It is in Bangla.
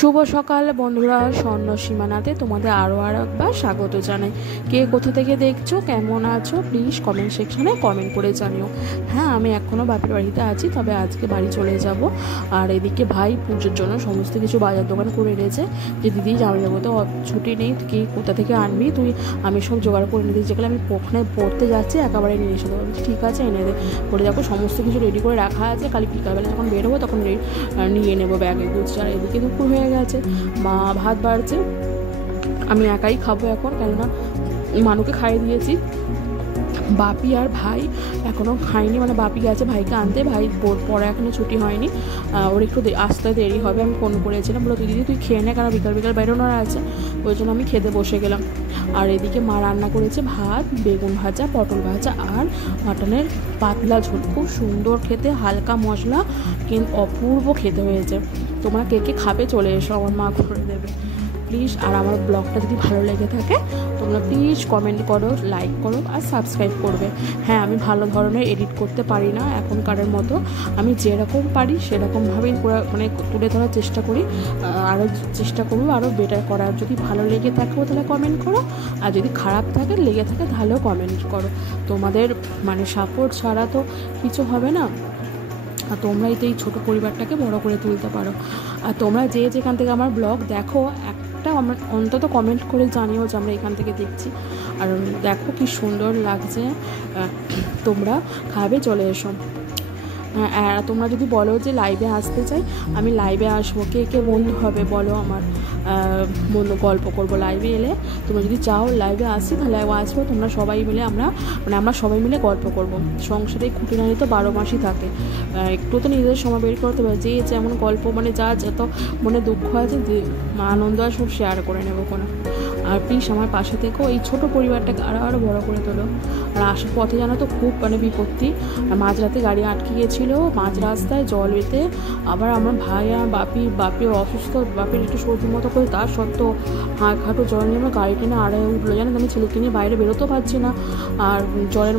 শুভ সকাল বন্ধুরা, স্বর্ণ সীমানাতে তোমাদের আরও একবার স্বাগত জানাই। কে কোথা থেকে দেখছো, কেমন আছো, প্লিজ কমেন্ট সেকশনে কমেন্ট করে জানিও। হ্যাঁ, আমি এখনও বাপের বাড়িতে আছি, তবে আজকে বাড়ি চলে যাব। আর এদিকে ভাই পুজোর জন্য সমস্ত কিছু বাজার দোকান করে এনেছে, যে দিদি যাবে যাবো তো ছুটি নেই, কি কোথা থেকে আনবি তুই, আমি সব জোগাড় করে এনে দিই, যেগুলো আমি ওখানে পড়তে যাচ্ছি একেবারে নিয়ে এসে দেবো। ঠিক আছে, এনে দে। করে দেখো সমস্ত কিছু রেডি করে রাখা আছে, খালি বিকালবেলা যখন বেরোবো তখন নিয়ে নেবো ব্যাগে গুছছে। আর এদিকে দুপুর হয়ে গেছে, মা ভাত বাড়ছে, আমি একাই খাবো এখন, কেননা মানুকে খাইয়ে দিয়েছি। বাপি আর ভাই এখনও খায়নি, মানে বাপি গেছে ভাইকে আনতে, ভাই পড়া এখনও ছুটি হয়নি, ওর একটু আসতে দেরি হবে। আমি ফোন করেছিলাম, বলো দিদি তুই খেয়ে নে, কারণ বিকাল বিকাল বেরোনোর আছে, ওই জন্য আমি খেতে বসে গেলাম। আর এদিকে মা রান্না করেছে ভাত, বেগুন ভাজা, পটল ভাজা আর মাটনের পাতলা ঝোল, খুব সুন্দর খেতে, হালকা মশলা, কিন্তু অপূর্ব খেতে হয়েছে। তোমরা কে কে খাবে চলে এসো, আমার মা করে দেবে প্লিজ। আর আমার ব্লগটা যদি ভালো লেগে থাকে তোমরা প্লিজ কমেন্ট করো, লাইক করো আর সাবস্ক্রাইব করবে। হ্যাঁ, আমি ভালো ধরনের এডিট করতে পারি না এখনকারের মতো, আমি যেরকম পারি সেরকমভাবেই পুরো মানে তুলে ধরার চেষ্টা করি, আরও চেষ্টা করবো আরও বেটার করার। যদি ভালো লেগে থাকেও তাহলে কমেন্ট করো, আর যদি খারাপ থাকে লেগে থাকে তাহলেও কমেন্ট করো। তোমাদের মানে সাপোর্ট ছাড়া তো কিছু হবে না, আর তোমরাই তো এই ছোটো পরিবারটাকে বড় করে তুলতে পারো। আর তোমরা যে যেখান থেকে আমার ব্লগ দেখো একটা আমরা অন্তত কমেন্ট করে জানিও যে আমরা এখান থেকে দেখছি। আর দেখো কি সুন্দর লাগছে, তোমরা খাবে চলে এসো। হ্যাঁ, তোমরা যদি বলো যে লাইভে আসতে চাই, আমি লাইভে আসবো। কে কে বন্ধু হবে বলো, আমার বন্ধু গল্প করবো লাইভে এলে। তোমরা যদি চাও লাইভে আসি তাহলে আসবো, তোমরা সবাই মিলে আমরা সবাই মিলে গল্প করবো। সংসারে খুঁটিনাটি তো 12 মাসই থাকে, একটু তো নিজেদের সময় বের করতে পারে, যে যেমন গল্প মানে যা যত মনে দুঃখ আছে, যে আনন্দ আছে সব শেয়ার করে নেবো কোনো। আর প্লিজ আমার পাশে থেকেও এই ছোটো পরিবারটাকে আরও বড়ো করে তোলো। আর আসার পথে জানো তো খুব মানে বিপত্তি, মাঝরাতে গাড়ি আটকে গিয়েছিল মাঝ রাস্তায় জল এতে। আবার আমার ভাই আর বাপির অসুস্থ, বাপির একটু সর্দি মতো করে, তার সত্ত্বেও হাঁটু জল নিয়ে আমার গাড়ি টেনে আড়াই উঠলো। জানো, আমি ছেলেকে নিয়ে বাইরে বেরোতেও পারছি না, আর জলের